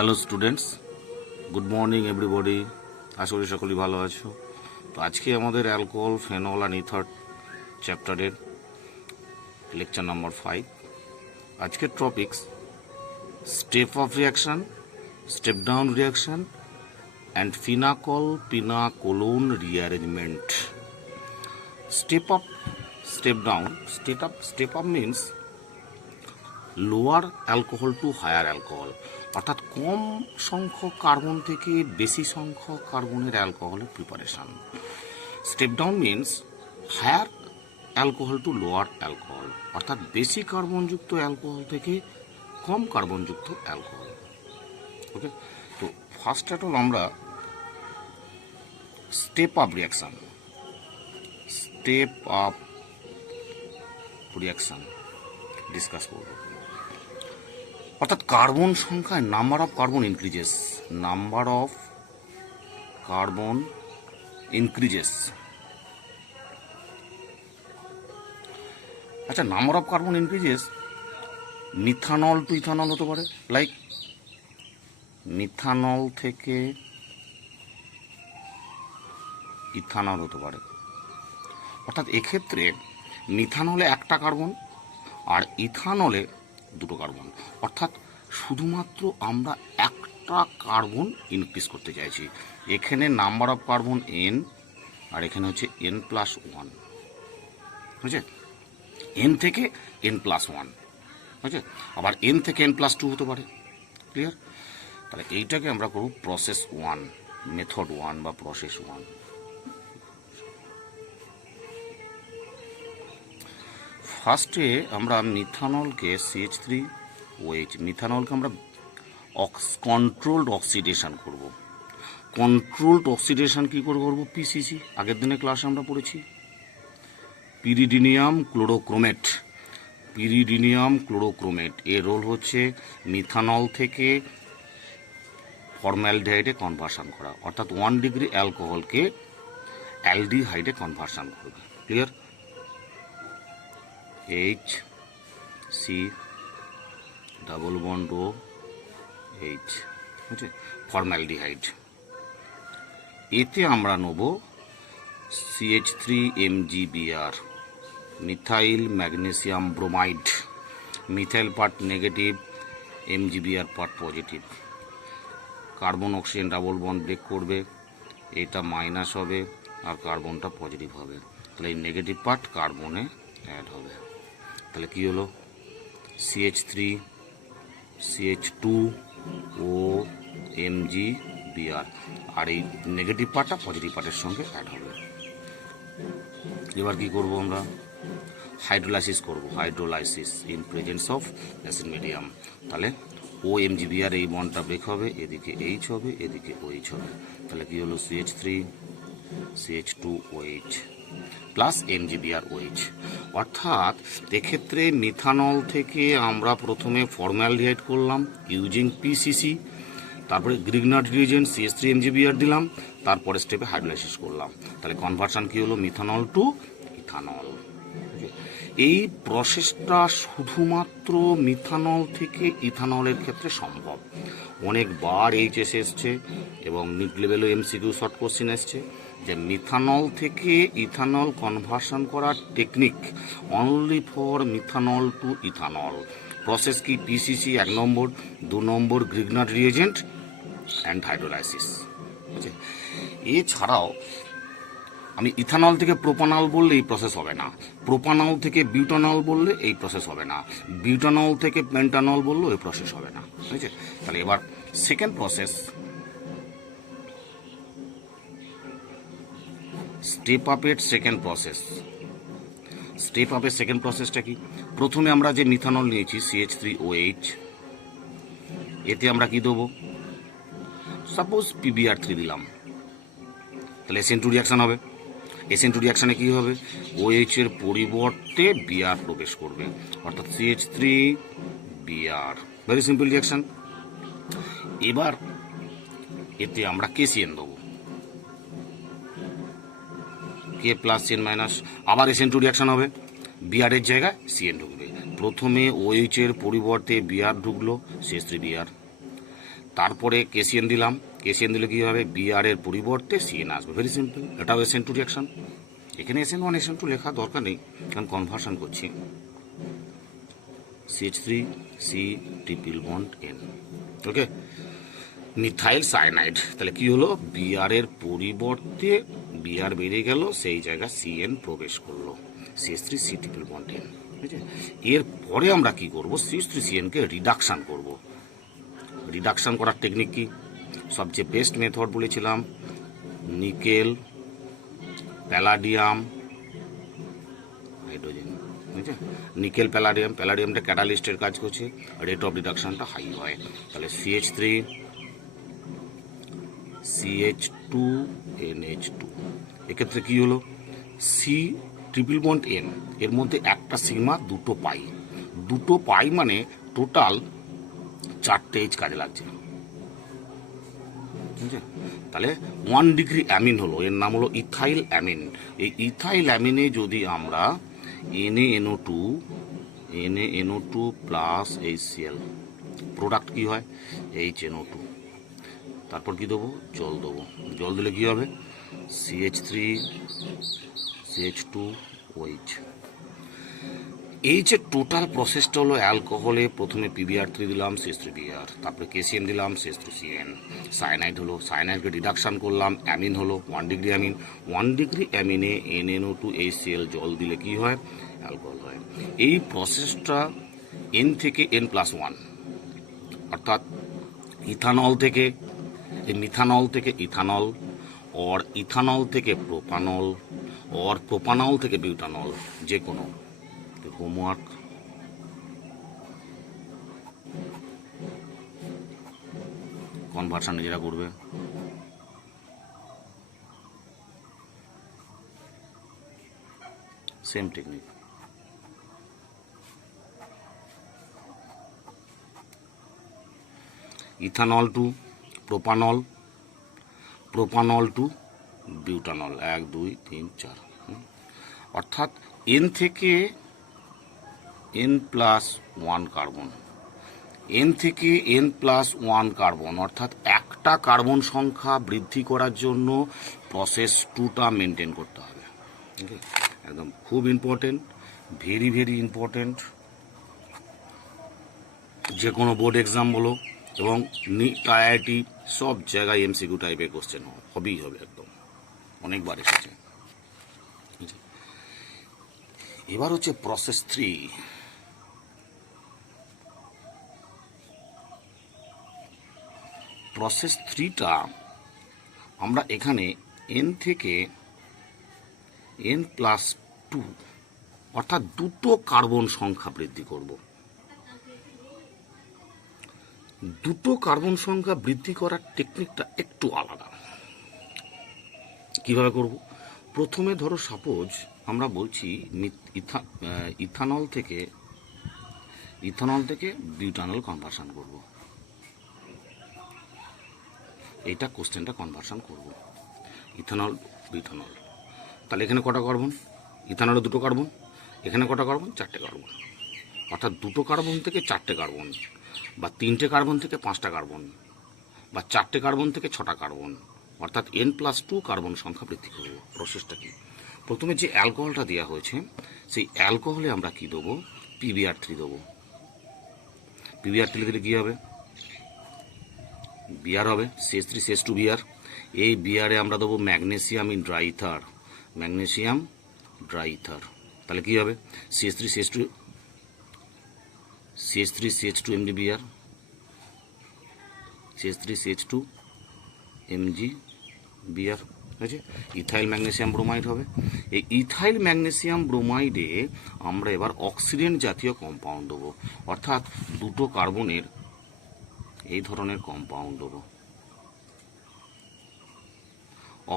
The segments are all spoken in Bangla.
Hello students, good morning everybody. আশা করি সকলেই ভালো আছো। তো আজকে আমাদের অ্যালকোহল, ফেনল অ্যান্ড ইথার চ্যাপ্টারের লেকচার নাম্বার 5। আজকের topics step of reaction, step down reaction and pinacol pinacolone rearrangement. Step up, step down. Step up means lower alcohol to higher alcohol, অর্থাৎ কম সংখ্যক কার্বন থেকে বেশি সংখ্যক কার্বনের অ্যালকোহলের প্রিপারেশন। Step down means higher alcohol to lower alcohol, অর্থাৎ বেশি কার্বনযুক্ত অ্যালকোহল থেকে কম কার্বনযুক্ত অ্যালকোহল। ওকে, তো ফার্স্ট অ্যাট অল আমরা স্টেপ আপ রিয়াকশান ডিসকাস করব। অর্থাৎ কার্বন সংখ্যায় নাম্বার অফ কার্বন ইনক্রিজেস। আচ্ছা, number of carbon increases methanol to ethanol হতে পারে, লাইক মিথানল থেকে ইথানল হতে পারে। অর্থাৎ এক্ষেত্রে মিথানলে একটা কার্বন আর ইথানলে দুটো কার্বন, অর্থাৎ শুধুমাত্র আমরা একটা কার্বন ইনক্রিজ করতে চাইছি। এখানে নাম্বার অফ কার্বন n আর এখানে হচ্ছে n+1, বুঝছে? n থেকে n+1, বুঝছে? আবার n থেকে n+2 হতে পারে। ক্লিয়ার? তাহলে এইটাকে আমরা করব প্রসেস 1, মেথড 1 বা প্রসেস 1। ফার্স্টে আমরা মিথানলকে CH3OH, মিথানলকে আমরা কন্ট্রোলড অক্সিডেশন করব। কন্ট্রোলড অক্সিডেশন কী করে করবো? PCC, আগের দিনে ক্লাসে আমরা পড়েছি। পিরিডিনিয়াম ক্লোরোক্রোমেট এর রোল হচ্ছে মিথানল থেকে ফর্মালডিহাইডে কনভার্সন করা, অর্থাৎ 1 ডিগ্রি অ্যালকোহলকে অ্যালডিহাইডে কনভার্সন করবে। Clear? HC double bond OH, বুঝছে? ফর্মালডিহাইড। এতে আমরা নেব CH3MgBr, methyl magnesium bromide. Methyl part negative, MgBr part positive. Carbon oxygen double bond break করবে, এটা মাইনাস হবে আর কার্বনটা পজিটিভ হবে। তাহলে এই নেগেটিভ পার্ট কার্বনে অ্যাড হবে। তাহলে কী হলো? CH2OMgBr, আর এই নেগেটিভ পার্টটা পজিটিভ পার্টের সঙ্গে অ্যাড হবে। এবার কি করব? আমরা হাইড্রোলাইসিস করব, hydrolysis in presence of acid medium. তাহলে OMgBr এই বন্ডটা ব্রেক হবে, এদিকে H হবে, এদিকে OH হবে। তাহলে কি হলো? CH2OH plus MgBrOH। অর্থাৎ এক্ষেত্রে মিথানল থেকে আমরা প্রথমে ফর্মালডিহাইড করলাম ইউজিং PCC, তারপরে গ্রিগনার রিয়েজেন্ট CH3MgBr দিলাম, তারপরে স্টেপে হাইড্রোলাইসিস করলাম। তাহলে কনভার্সন কি হলো? Methanol to ethanol. এই প্রসেসটা শুধুমাত্র মিথানল থেকে ইথানলের ক্ষেত্রে সম্ভব। অনেকবার এইচএস এসছে এবং মিড লেভেলও MCQ শর্ট কোশ্চেন এসছে যে মিথানল থেকে ইথানল কনভার্সন করার technique only for methanol to ethanol. Process কি? PCC 1 নম্বর, 2 নম্বর গ্রিগনার রিয়েজেন্ট অ্যান্ড হাইড্রোলাইসিস। বুঝছে? এছাড়াও আমি ইথানল থেকে প্রোপানল বললে এই প্রসেস হবে না, প্রোপানল থেকে বিউটানল বললে এই প্রসেস হবে না, বিউটানল থেকে পেন্টানল বললেও এই প্রসেস হবে না। বুঝছে? তাহলে এবার সেকেন্ড প্রসেস, স্টেপ আপের সেকেন্ড প্রসেসটা কি? প্রথমে আমরা যে মিথানল নিয়েছি CH3OH, এতে আমরা কি দেবো? সাপোজ PBr3 দিলাম, তাহলে SN2 রিয়াকশান হবে। SN2 রিয়াকশানে কী হবে? OH এর পরিবর্তে Br প্রবেশ করবে, অর্থাৎ CH3Br। Very simple reaction. এবার এতে আমরা KCN দেবো, K প্লাস CN মাইনাস, আবার SN2 রিয়াকশান হবে, Br এর জায়গায় CN ঢুকবে। প্রথমে OH এর পরিবর্তে Br ঢুকলো, CH3Br। তারপরে কেসিএন দিলাম, কেসিএন দিলে কী হবে, বিআর এর পরিবর্তে সিএন আসবে, ভেরি সিম্পল। এটাও এসএন টু রিয়াকশন। এখানে এসএন ওয়ান এসএন টু লেখা দরকার নেই, কারণ কনভার্সন করছি। CH3 C triple bond N, okay, methyl cyanide. তাহলে কি হলো, বিআর এর পরিবর্তে বিআর বেরিয়ে গেল, সেই জায়গায় সিএন প্রবেশ করলো, CH3 C triple bond N. ঠিক আছে, এরপরে আমরা কি করব, CH3 সিএনকে রিডাকশন করব। রিডাকশন করার টেকনিক কি, সবচেয়ে বেস্ট মেথড বলেছিলাম নিকেল, প্যালাডিয়াম, হাইড্রোজেন। ঠিক আছে, নিকেল প্যালাডিয়াম, প্যালাডিয়ামটা ক্যাটালিস্টের কাজ করছে, রেট অফ রিডাকশনটা হাই হয়। তাহলে CH3 CH2 NH2, এক্ষেত্রে কি হলো, সি ট্রিপল বন্ড এন, এর মধ্যে একটা সিগমা, দুটো পাই, দুটো পাই মানে টোটাল 4টে এইচ কাজে লাগছে। ঠিক আছে, তাহলে 1 ডিগ্রি অ্যামিন হলো, এর নাম হলো ইথাইল অ্যামিন। এই ইথাইল অ্যামিনে যদি আমরা NaNO2 প্লাস HCl, প্রোডাক্ট কি হয়, HNO2, তারপর কি দেবো, জল দেবো। জল দিলে কি হবে, CH3 CH2OH। এই যে টোটাল প্রসেসটা হলো, অ্যালকোহলে প্রথমে PbR3 দিলাম, CH3Br, তারপরে KCN দিলাম, CH3CN, সায়ানাইড হলো, সায়ানাইডকে রিডাকশন করলাম, অ্যামিন হলো 1 ডিগ্রি অ্যামিন, 1 ডিগ্রি অ্যামিনে NaNO2 HCl জল দিলে কি হয়, অ্যালকোহল হয়। এই প্রসেসটা N থেকে N+1, অর্থাৎ ইথানল থেকে মিথানল থেকে ইথানল, और ইথানল থেকে প্রোপানল, और প্রোপানল থেকে বিউটানল, যে কোনো। হোমওয়ার্ক, কনভার্সন নিজেরা করবে। Same technique. Ethanol to propanol, propanol to butanol, 1 2 3 4, অর্থাৎ এন থেকে N+1 কার্বন, এন থেকে N+1 কার্বন, অর্থাৎ একটা কার্বন সংখ্যা বৃদ্ধি করার জন্য প্রসেস 2টা মেনটেন করতে হবে। ওকে, একদম খুব ইম্পর্টেন্ট, ভেরি ভেরি ইম্পর্টেন্ট। যে কোনো বোর্ড এক্সাম বলো এবং নিট IIT সব জায়গায় MCQ টাইপের কোশ্চেন হবেই হবে, একদম অনেকবার এসেছে। এবার হচ্ছে প্রসেস 3। প্রসেস 3টা আমরা এখানে N থেকে N+2, অর্থাৎ দুটো কার্বন সংখ্যা বৃদ্ধি করব। দুটো কার্বন সংখ্যা বৃদ্ধি করার টেকনিকটা একটু আলাদা। কিভাবে করব, প্রথমে ধরো সাপোজ আমরা বলছি ইথানল থেকে বিউটানল কনভার্সন করব, এইটা কোশ্চেনটা কনভার্সন করব, ইথানল বিউটানল। তাহলে এখানে কটা কার্বন, ইথানলে দুটো কার্বন, এখানে কটা কার্বন, 4টে কার্বন, অর্থাৎ দুটো কার্বন থেকে 4টে কার্বন, বা 3টে কার্বন থেকে 5টা কার্বন, বা 4টে কার্বন থেকে 6টা কার্বন, অর্থাৎ N+2 কার্বন সংখ্যা বৃদ্ধি করব। প্রসেসটা কি, প্রথমে যে অ্যালকোহলটা দেওয়া হয়েছে সেই অ্যালকোহলে আমরা কি দেবো, PbR3 দেবো। PbR3 দিলে কী হবে, বিআর হবে, CH3 CH2Br। এই বিআরে আমরা দেবো magnesium in dry ether, magnesium dry ether. তাহলে কী হবে, CH3 CH2 MgBr, CH3 CH2 MgBr, ঠিক আছে। ইথাইল ম্যাগনেসিয়াম ব্রোমাইড হবে। এই ইথাইল ম্যাগনেসিয়াম ব্রোমাইডে আমরা এবার অক্সিডেন্ট জাতীয় কম্পাউন্ড দেবো, অর্থাৎ দুটো কার্বনের এই ধরনের কম্পাউন্ড দেবো,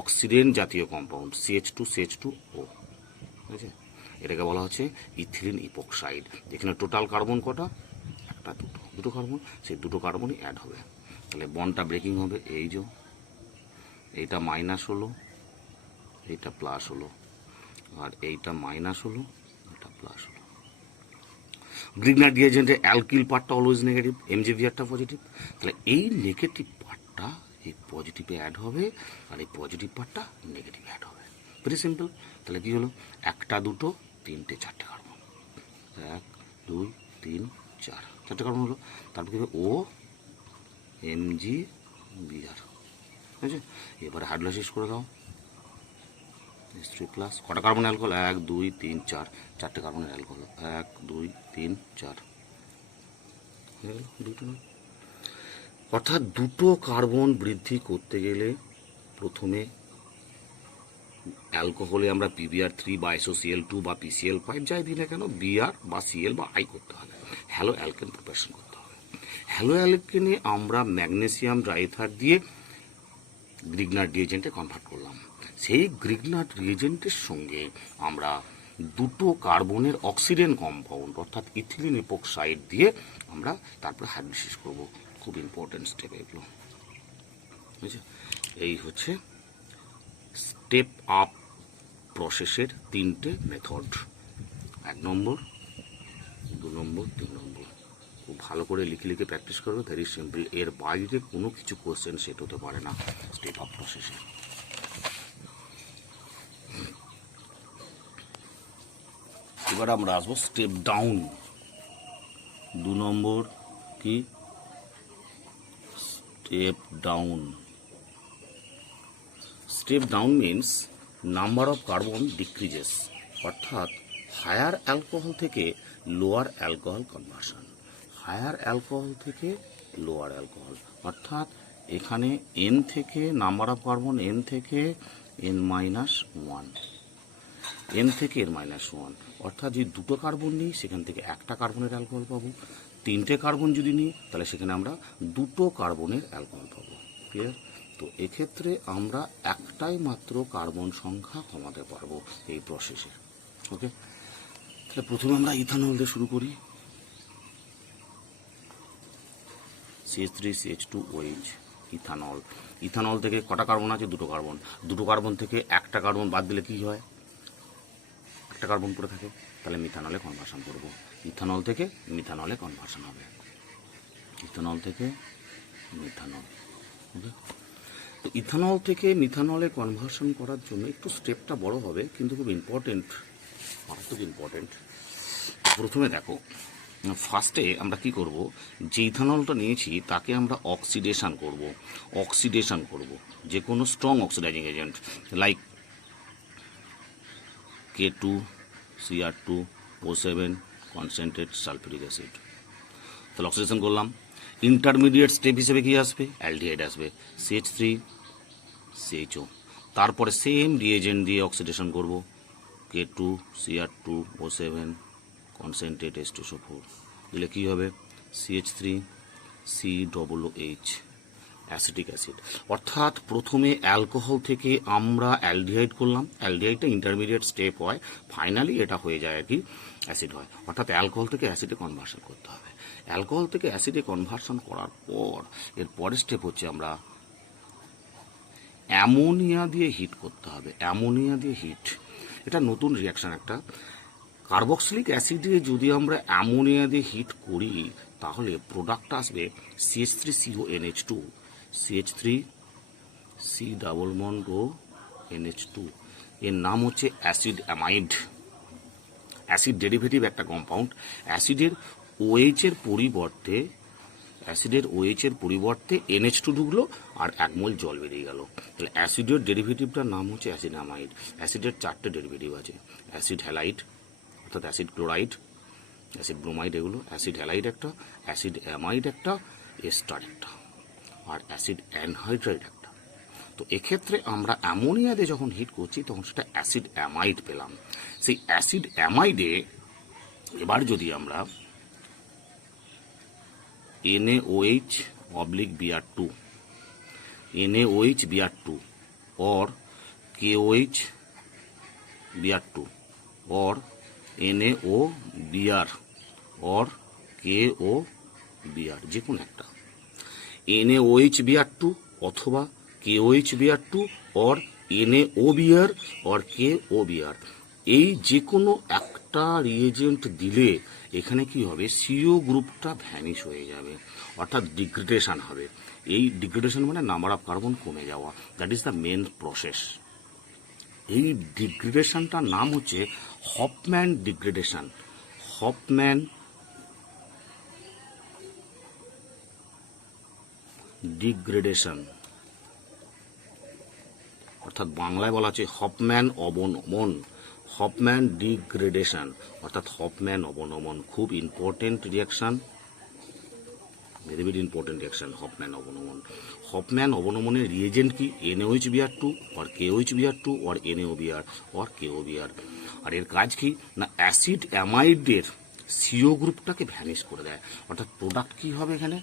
অক্সিডেন্ট জাতীয় কম্পাউন্ড CH2CH2O, ঠিক আছে। এটাকে বলা হচ্ছে ইথিলিন ইপক্সাইড। এখানে টোটাল কার্বন কটা, একটা, দুটো কার্বন, সেই দুটো কার্বনই অ্যাড হবে। তাহলে বন্ডটা ব্রেকিং হবে, এই যে এইটা মাইনাস হলো, এইটা প্লাস হলো, আর এইটা মাইনাস হলো, এটা প্লাস হলো। গ্রিগনার রিয়েজেন্টের অ্যালকিল পার্টটা অলওয়েজ নেগেটিভ, এমজিভিআরটা পজিটিভ। তাহলে এই নেগেটিভ পার্টটা এই পজিটিভে অ্যাড হবে, আর এই পজিটিভ পার্টটা নেগেটিভে অ্যাড হবে। Very simple. তাহলে কি হলো, একটা দুটো তিনটে চারটে কার্বন, 1 2 3 4 চারটে কার্বন হলো। তারপর কি হবে, ও এমজিবিআর। ঠিক আছে, এবারে হাইড্রোলাইসিস করে দাও, H3+। কটা কার্বন অ্যালকোহল, 1 2 3 4, চারটে কার্বনের অ্যালকোহল, 1 2 3 4 হয়ে গেল, দুটো। অর্থাৎ দুটো কার্বন বৃদ্ধি করতে গেলে প্রথমে অ্যালকোহলে আমরা PbR3 বা SOCl2 বা PCl5 যাই দিই না কেন, বিআর বা সিএল বা আই করতে হবে, হ্যালো অ্যালকেন প্রিপারেশন করতে হবে। হ্যালো অ্যালকেনে আমরা ম্যাগনেসিয়াম ড্রাইথার দিয়ে গ্রিগনার রিয়েজেন্টে কনভার্ট করলাম। সেই গ্রিগনার রিয়েজেন্টের সঙ্গে আমরা দুটো কার্বনের অক্সিডেন্ট কম্পাউন্ড অর্থাৎ ইথিলিন ইপোক্সাইড দিয়ে আমরা তারপরে হাইড্রোলাইসিস করব। খুব ইম্পর্টেন্ট স্টেপ এগুলো, বুঝেছে? এই হচ্ছে স্টেপ আপ প্রসেসের তিনটে মেথড, 1 নম্বর, 2 নম্বর, 3 নম্বর। খুব ভালো করে লিখে লিখে প্র্যাকটিস করবে, ভেরি সিম্পল। এর বাইরে কোনো কিছু কোশ্চেন সেট হতে পারে না স্টেপ আপ প্রসেসে। এবার আমরা আসবো স্টেপ ডাউন। 2 নম্বর কি, step down. Step down means number of carbon decreases, অর্থাৎ হায়ার অ্যালকোহল থেকে lower alcohol conversion, higher alcohol থেকে লোয়ার অ্যালকোহল। অর্থাৎ এখানে এন থেকে নাম্বার অফ কার্বন এন থেকে n-1, এন থেকে n-1, অর্থাৎ যদি দুটো কার্বন নিই সেখান থেকে একটা কার্বনের অ্যালকোহল পাবো, তিনটে কার্বন যদি নিই তাহলে সেখানে আমরা দুটো কার্বনের অ্যালকোহল পাবো। ক্লিয়ার? তো এক্ষেত্রে আমরা একটাই মাত্র কার্বন সংখ্যা কমাতে পারবো এই প্রসেসে। ওকে, তাহলে প্রথমে আমরা ইথানল দিয়ে শুরু করি। CH3CH2OH, ethanol. ইথানল থেকে কটা কার্বন আছে, দুটো কার্বন। দুটো কার্বন থেকে একটা কার্বন বাদ দিলে কি হয়, একটা কার্বন পড়ে থাকে, তাহলে মিথানলে কনভার্সন করব। ইথানল থেকে মিথানলে কনভার্সন হবে, ইথানল থেকে মিথানল। ওকে, তো ইথানল থেকে মিথানলে কনভার্সন করার জন্য একটু স্টেপটা বড় হবে, কিন্তু খুব ইম্পর্টেন্ট, খুব ইম্পর্টেন্ট। প্রথমে দেখো, ফার্স্টে আমরা কি করব, যে ইথানলটা নিয়েছি তাকে আমরা অক্সিডেশন করব। অক্সিডেশন করব যে কোনো strong oxidising agent like K2Cr2O7 concentrate sulphuric acid. তাহলে অক্সিডেশন করলাম। ইন্টারমিডিয়েট স্টেপ হিসেবে কি আসবে, অ্যালডিহাইড আসবে, CH3CHO। তারপরে সেম রিয়েজেন্ট দিয়ে অক্সিডেশন করব, K2Cr2O7 কনসেন্ট্রেট H2SO4 দিলে কী হবে, CH3COOH অ্যাসিটিক অ্যাসিড। অর্থাৎ প্রথমে অ্যালকোহল থেকে আমরা অ্যালডিহাইড করলাম, অ্যালডিহাইডটা ইন্টারমিডিয়েট স্টেপ হয়, ফাইনালি এটা হয়ে যায় আর কি অ্যাসিড হয়। অর্থাৎ অ্যালকোহল থেকে অ্যাসিডে কনভার্সন করতে হবে। অ্যালকোহল থেকে অ্যাসিডে কনভার্সন করার পর এর পরের স্টেপ হচ্ছে আমরা অ্যামোনিয়া দিয়ে হিট করতে হবে। অ্যামোনিয়া দিয়ে হিট, এটা নতুন রিয়াকশন একটা। কার্বক্সিলিক অ্যাসিডে যদি আমরা অ্যামোনিয়া দিয়ে হিট করি তাহলে প্রোডাক্টটা আসবে CH3CONH2, CH3C=NH2। এর নাম হচ্ছে অ্যাসিড অ্যামাইড, অ্যাসিড ডেরিভেটিভ একটা কম্পাউন্ড। অ্যাসিডের OH এর পরিবর্তে NH2 ঢুকলো আর 1 মোল জল বেরিয়ে গেল। তাহলে অ্যাসিডের ডেরিভেটিভটার নাম হচ্ছে অ্যাসিড অ্যামাইড। অ্যাসিডের 4টে ডেরিভেটিভ আছে, অ্যাসিড হ্যালাইড অর্থাৎ অ্যাসিড ক্লোরাইড, অ্যাসিড ব্রোমাইড, এগুলো অ্যাসিড হ্যালাইড একটা, অ্যাসিড অ্যামাইড একটা, এস্টার একটা, আর অ্যাসিড অ্যানহাইড্রাইড একটা। তো এক্ষেত্রে আমরা অ্যামোনিয়া দিয়ে যখন হিট করছি তখন সেটা অ্যাসিড অ্যামাইড পেলাম। সেই অ্যাসিড অ্যামাইডে এবার যদি আমরা NaOH/Br2, NaOH/Br2 or KOH/Br2 or NaOBr or KOBr, যে কোনো একটা, NaOH/Br2 অথবা KOH/Br2 or NaOBr or KOBr, এই যে কোনো একটা একটা রিয়েজেন্ট দিলে এখানে কি হবে, সিও গ্রুপটা ভ্যানিশ হয়ে যাবে, অর্থাৎ ডিগ্রেডেশন হবে। এই ডিগ্রেডেশন মানে নাম্বার অফ কার্বন কমে যাওয়া, that is the main process. এই ডিগ্রেডেশনটার নাম হচ্ছে হফম্যান ডিগ্রেডেশন। হফম্যান ডিগ্রেডেশন, অর্থাৎ বাংলায় বলা আছে হফম্যান অবনমন। হফম্যান ডিগ্রেডেশন অর্থাৎ হফম্যান অবনমন, খুব important reaction, very very important reaction Hofmann অবনমন। হফম্যান অবনমনের রিয়েজেন্ট কি, NaOH Br2 or KOH Br2 or NaOBr or KOBr। আর এর কাজ কি না, অ্যাসিড অ্যামাইডের সিও গ্রুপটাকে ভ্যানিশ করে দেয়। অর্থাৎ প্রোডাক্ট কি হবে, এখানে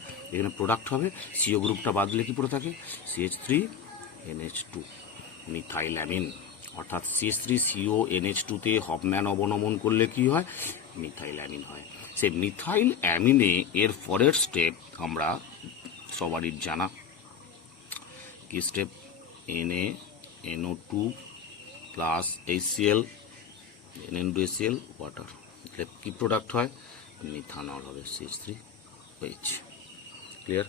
প্রোডাক্ট হবে সিও গ্রুপটা বাদ দিলে কি পড়ে থাকে, CH3NH2 মিথাইল্যামিন। অর্থাৎ CH3CONH2 তে হফম্যান অবনমন করলে কি হয়, মিথাইল্যামিন হয়। সেই মিথাইল অ্যামিনে এর পরের স্টেপ আমরা সবারই জানা, কি step, NaNO2 plus HCl, NN2HCl water, কি প্রোডাক্ট হয়, মিথানল হবে, CH3OH। ক্লিয়ার?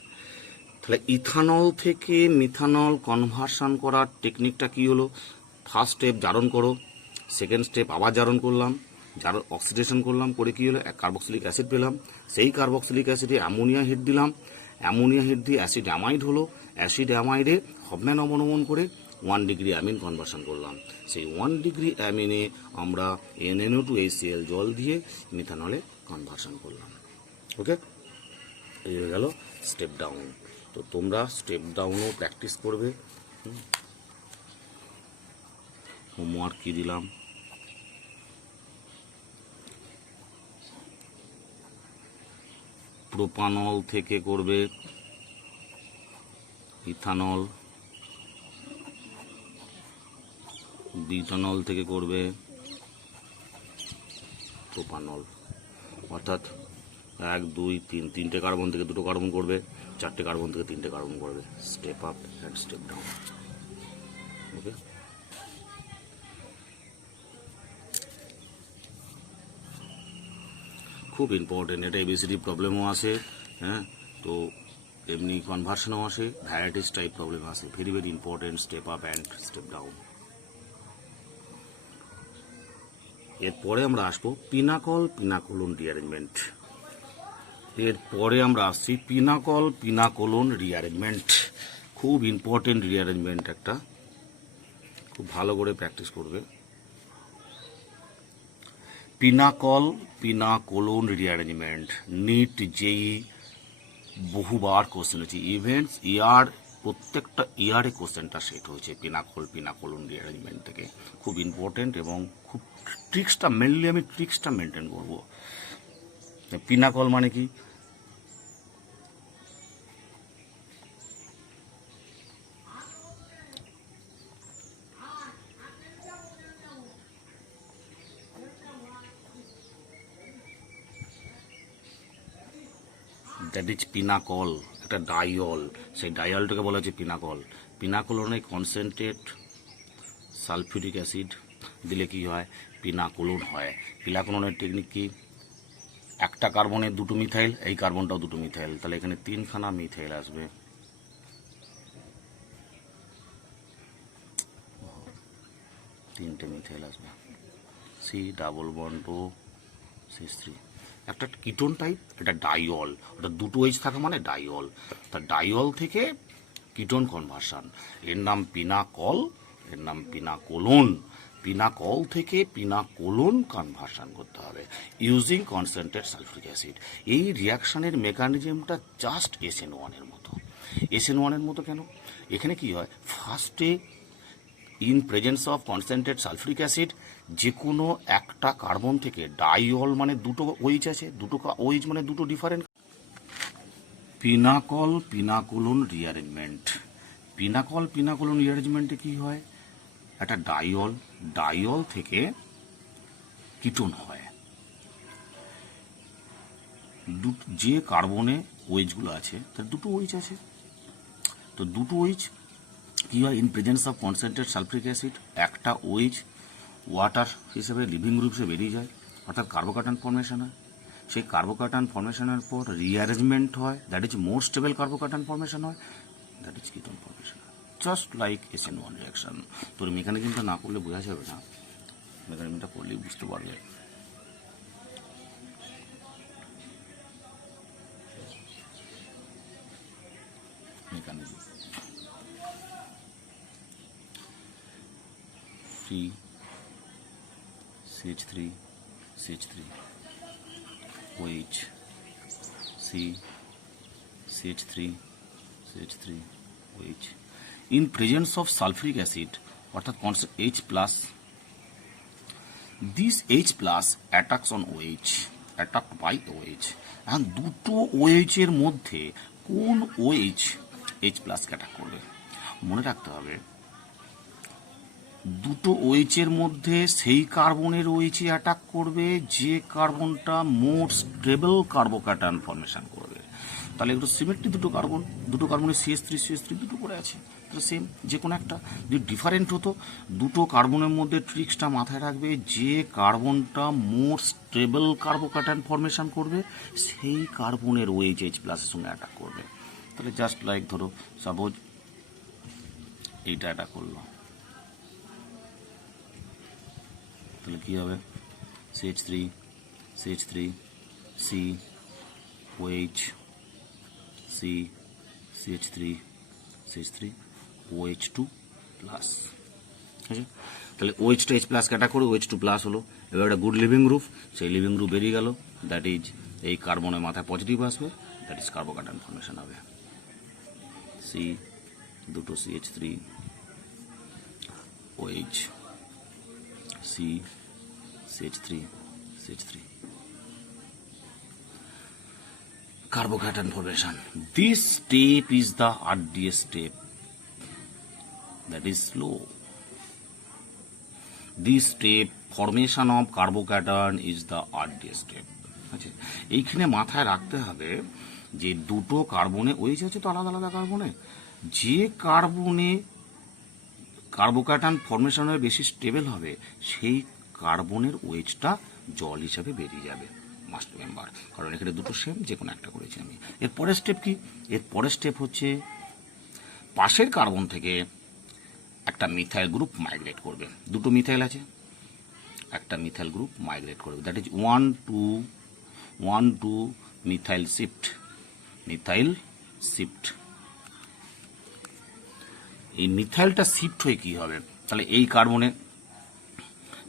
তাহলে ইথানল থেকে মিথানল কনভার্সন করার টেকনিকটা কি হলো, ফার্স্ট স্টেপ জারণ করো, সেকেন্ড স্টেপ আবার জারণ করলাম, অক্সিডেশন করলাম, করে কি হলো, কার্বক্সিলিক অ্যাসিড পেলাম, সেই কার্বক্সিলিক অ্যাসিডে অ্যামোনিয়া হিট দিলাম, অ্যামোনিয়া হিট দিয়ে অ্যাসিড অ্যামাইড হলো, অ্যাসিড অ্যামাইডে হফম্যান অবনমন করে 1 ডিগ্রি অ্যামিন কনভার্সন করলাম। সেই 1 ডিগ্রি অ্যামিনে আমরা NaNO2HCl জল দিয়ে মিথানলে কনভার্সন করলাম। ওকে, এই হয়ে গেল স্টেপ ডাউন। তো তোমরা স্টেপ ডাউনও প্র্যাকটিস করবে। হোমওয়ার্ক কি দিলাম, প্রোপানল থেকে করবে ইথানল, বিটানল থেকে করবে প্রোপানল। অর্থাৎ 1 2 3 তিনটে কার্বন থেকে 2টো কার্বন করবে, 4টে কার্বন থেকে 3টে কার্বন করবে। Step up and step down. Okay, খুব ইম্পর্টেন্ট, এটা ABCD প্রবলেমও আসে, হ্যাঁ, তো এমনি কনভার্সনও আসে, ভ্যারাইটিস টাইপ প্রবলেম আসে। Very very important step up and step down. এরপরে আমরা আসবো পিনাকল পিনাকোলন রিঅ্যারেঞ্জমেন্ট। এরপরে আমরা আসছি পিনাকল পিনাকোলন রিঅ্যারেঞ্জমেন্ট, খুব ইম্পর্টেন্ট রিঅ্যারেঞ্জমেন্ট একটা, খুব ভালো করে প্র্যাকটিস করবে। পিনাকল পিনাকোলন রিঅ্যারেঞ্জমেন্ট নিট জেই বহুবার কোশ্চেন হয়েছে, ইভেন্টস ইয়ার, প্রত্যেকটা ইয়ারে কোশ্চেনটা সেট হয়েছে পিনাকল পিনাকোলন রিঅ্যারেঞ্জমেন্ট থেকে। খুব ইম্পর্টেন্ট এবং খুব ট্রিক্সটা, মেনলি আমি ট্রিক্সটা মেনটেন করবো। পিনাকল মানে কি, দ্যাট ইজ পিনাকল, একটা ডাইল, সেই ডাইলটাকে বলা হচ্ছে পিনাকল। পিনাকোলনে কনসেন্ট্রেট সালফিউরিক অ্যাসিড দিলে কি হয়, পিনাকোলন হয়। পিনাকোলনের টেকনিক কি, একটা কার্বনের 2টো মিথাইল, এই কার্বনটাও 2টো মিথাইল, তাহলে এখানে 3খানা মিথাইল আসবে, 3টে মিথাইল আসবে, C ডাবল বন্ড ও CH3, একটা কিটোন টাইপ, এটা ডাইল, ওটা 2টো H থাকা মানে ডাইল। তা ডাইল থেকে কিটোন কনভার্সন, এর নাম পিনাকল, এর নাম পিনাকোলন। পিনাকল থেকে পিনাকোলন কনভার্সন করতে হবে ইউজিং কনসেন্ট্রেট সালফিউরিক অ্যাসিড। এই রিয়াকশনের মেকানিজমটা জাস্ট SN1 এর মতো। SN1 এর মতো কেন, এখানে কি হয়, ফার্স্টে in presence of concentrate sulphuric acid যে কোনো একটা কার্বন থেকে ডাইল মানে 2টো OH আছে, 2টো OH মানে 2টো ডিফারেন্ট। পিনাকল পিনাকোলন রিঅ্যারেঞ্জমেন্ট, পিনাকল পিনাকোলন রিঅ্যারেঞ্জমেন্টে কি হয়, একটা ডাইল, ডাইল থেকে কিটোন হয়, যে কার্বনে ওয়েজগুলো আছে তার 2টো OH আছে, তো 2টো OH কি হয়, in presence of concentrate sulphuric acid একটা OH ওয়াটার হিসেবে লিভিং গ্রুপ হিসেবে বেরিয়ে যায়, অর্থাৎ কার্বোক্যাটায়ন ফর্মেশন হয়। সেই কার্বোক্যাটায়ন ফর্মেশনের পর রিঅ্যারেঞ্জমেন্ট হয়, that is more stable carbocation formation হয়, that is ketone formation. Just like SN1 reaction. তোর মেকানিজমটা না করলে বোঝা যাবে না, মেকানিজমটা করলেই বুঝতে পারবে। Mechanism free CH3 CH3 OH C CH3 CH3 OH in presence of sulfuric acid অর্থাৎ constant H plus, this H plus attacks on OH, attacked by OH, and দুটো OH এর মধ্যে কোন OH H plus কে অ্যাটাক করবে? মনে রাখতে হবে দুটো OH এর মধ্যে সেই কার্বনের OH অ্যাটাক করবে যে কার্বনটা মোর স্টেবল কার্বোক্যাটায়ন ফর্মেশন করবে। তাহলে একটু সিমেট্রি, দুটো কার্বনের CH3 দুটো করে আছে, তাহলে সেম যে কোনো একটা। যদি ডিফারেন্ট হতো, দুটো কার্বনের মধ্যে ট্রিক্সটা মাথায় রাখবে, যে কার্বনটা মোর স্টেবল কার্বোক্যাটায়ন ফর্মেশন করবে সেই কার্বনের OH H প্লাসের সঙ্গে অ্যাটাক করবে। তাহলে জাস্ট লাইক ধরো সাপোজ এইটা অ্যাটাক করলো, তাহলে কী হবে? CH3 C OH C CH3 OH2 plus. ঠিক আছে, তাহলে OH2 H প্লাস অ্যাটাক করে OH2 প্লাস হলো। এবার একটা গুড লিভিং গ্রুপ, সেই লিভিং গ্রুপ বেরিয়ে গেল, দ্যাট ইজ এই কার্বনের মাথায় পজিটিভ আসবে, দ্যাট ইজ কার্বোক্যাটায়ন ফর্মেশন হবে। C দুটো CH3 OH C CH3 carbocation formation. This step is the arduous step, that is slow. This step, formation of carbocation, is the arduous step. আচ্ছা, এইখানে মাথায় রাখতে হবে যে দুটো কার্বনে OH আছে তো আলাদা আলাদা কার্বনে, যে কার্বনে কার্বোক্যাটায়ন ফর্মেশনের বেশি স্টেবল হবে সেই কার্বনের OHটা জল হিসাবে বেরিয়ে যাবে, মাস্ট মেম্বার, কারণ এখানে দুটো সেম, যে কোনো একটা করেছি আমি। এর পরের স্টেপ কি? এর পরের স্টেপ হচ্ছে পাশের কার্বন থেকে একটা মিথাইল গ্রুপ মাইগ্রেট করবে। দুটো মিথাইল আছে, একটা মিথাইল গ্রুপ মাইগ্রেট করবে, দ্যাট ইজ 1,2 মিথাইল শিফট। এই মিথাইলটা শিফট হয়ে কি হবে? তাহলে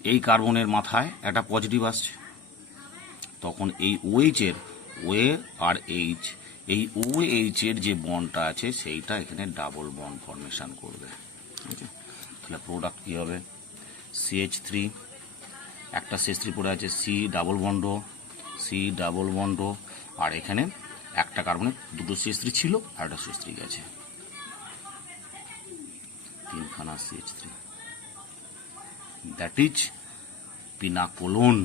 এই কার্বনের মাথায় একটা পজিটিভ আসছে, তখন এই OH এর ওয়ে আর এইচ, এই OH এর যে বন্ডটা আছে সেইটা এখানে ডাবল বন্ড ফর্মেশন করবে। ঠিক আছে, তাহলে প্রোডাক্ট কি হবে? CH3, একটা CH3 পড়ে আছে, C ডাবল বন্ড, আর এখানে একটা কার্বনে দুটো CH3 ছিল আর একটা CH3 গেছে, তিনখানা CH3, দ্যাট ইজ পিনাকোলোন।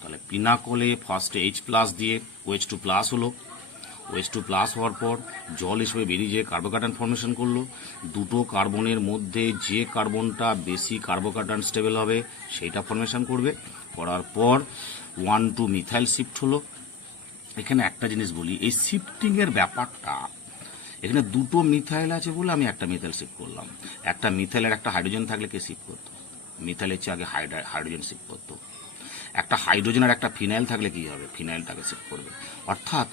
তাহলে পিনাকোলে ফার্স্টে H প্লাস দিয়ে OH2 প্লাস হলো, OH2 প্লাস হওয়ার পর জল হিসেবে বেরিয়ে যে কার্বোক্যাটায়ন ফর্মেশন করলো। দুটো কার্বনের মধ্যে যে কার্বনটা বেশি কার্বোক্যাটায়ন স্টেবল হবে সেইটা ফর্মেশন করবে, করার পর 1,2 মিথাইল শিফট হলো। এখানে একটা জিনিস বলি, এই শিফটিংয়ের ব্যাপারটা, এখানে দুটো মিথাইল আছে বলে আমি একটা মিথাইল শিফট করলাম। একটা মিথাইলের একটা হাইড্রোজেন থাকলে কে শিফট করতো? মিথাইলের চেয়ে আগে হাইড্রোজেন শিফট করতো। একটা হাইড্রোজেন আর একটা ফিনাইল থাকলে কি হবে? ফিনাইলটাকে শিফট করবে। অর্থাৎ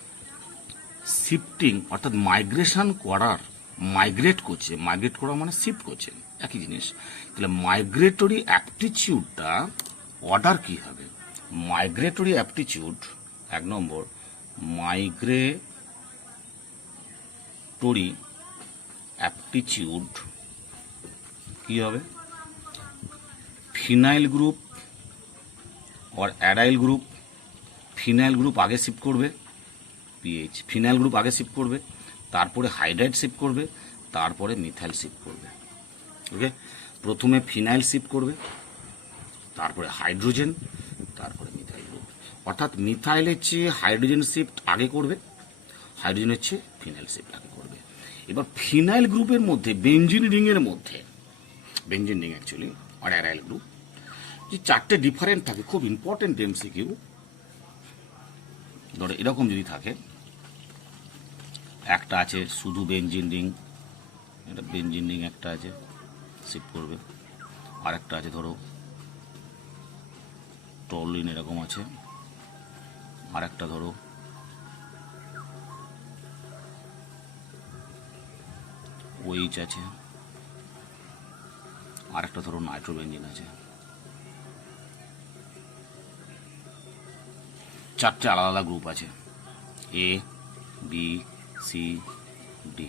শিফটিং, অর্থাৎ মাইগ্রেট করা মানে শিফট করছে, একই জিনিস। তাহলে মাইগ্রেটরি অ্যাপটিচিউডটা অর্ডার কি হবে? মাইগ্রেটরি অ্যাপটিচিউড, 1 নম্বর, মাইগ্রেটরি অ্যাপটিচিউড কি হবে? ফিনাইল গ্রুপ और অ্যারাইল গ্রুপ, ফিনাইল গ্রুপ আগে শিফট করবে, পিএইচ, ফিনাইল গ্রুপ আগে শিফট করবে, তারপরে হাইড্রাইড শিফট করবে, তারপরে মিথাইল শিফট করবে। ওকে, প্রথমে ফিনাইল শিফট করবে, তারপরে হাইড্রোজেন, তারপরে মিথাইল গ্রুপ। অর্থাৎ মিথাইলের চেয়ে হাইড্রোজেন শিফট আগে করবে, হাইড্রোজেনের চেয়ে ফিনাইল শিফট আগে করবে। এবার ফিনাইল গ্রুপের মধ্যে বেঞ্জিন রিং অ্যাকচুয়ালি আর অ্যারাইল গ্রুপ, যে চারটে ডিফারেন্ট থাকে, খুব ইম্পর্টেন্ট এমসিকিউ। ধরো এরকম যদি থাকে, একটা আছে শুধু বেঞ্জিন রিং, এটা বেঞ্জিন রিং একটা আছে, শিফট করবে। আর একটা আছে ধরো টরলিন এরকম আছে, আর একটা ধরো ওইচ আছে, আর একটা ধরো নাইট্রোবেঞ্জিন আছে। চারটে আলাদা আলাদা গ্রুপ আছে, এ বি সি ডি।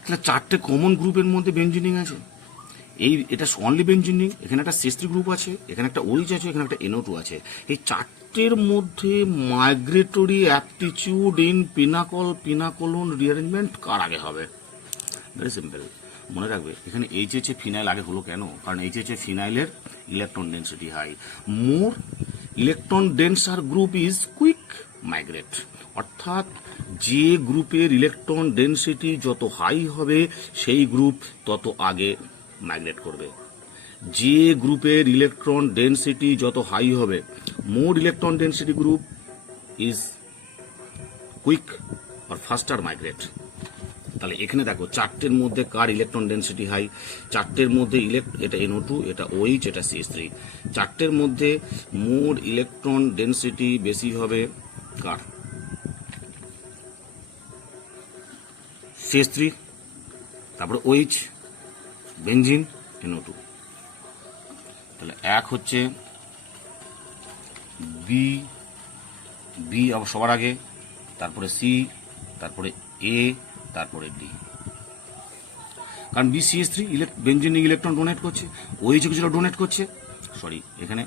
তাহলে চারটে কমন গ্রুপের মধ্যে বেঞ্জিনিং আছে। এটা অনলি বেঞ্জিনিং, এখানে একটা সিএস3 গ্রুপ আছে, এখানে একটা ওইচ আছে, এখানে একটা NO2 আছে। এই চারটের মধ্যে মাইগ্রেটরি অ্যাপটিচিউড ইন পিনাকোলন রিঅ্যারেঞ্জমেন্ট কার আগে হবে? ভেরি সিম্পল, মনে রাখবে এখানে এইচএইচ ফিনাইল আগে হলো কেন? কারণ এইচএইচ ফিনাইলের electron density high, more electron denser group is quick migrate. অর্থাৎ যে গ্রুপের ইলেকট্রন ডেন্সিটি যত হাই হবে সেই গ্রুপ তত আগে মাইগ্রেট করবে। যে গ্রুপের ইলেকট্রন ডেন্সিটি যত হাই হবে, more electron density group is quick আর ফাস্টার মাইগ্রেট। তাহলে এখানে দেখো চারটের মধ্যে কার ইলেকট্রন ডেন্সিটি হাই? চারটের মধ্যে এটা NO2, এটা OH, এটা CH3। চারটের মধ্যে মোর ইলেকট্রন ডেন্সিটি বেশি হবে কার? CH3, তারপরে OH, বেঞ্জিন, NO2। তাহলে এক হচ্ছে বি আবার সবার আগে, তারপরে সি, তারপরে এ, তারপরে ডি। কারণ BCH3 বেঞ্জিনিং ইলেকট্রন ডোনেট করছে, OH কিছুটা ডোনেট করছে, সরি এখানে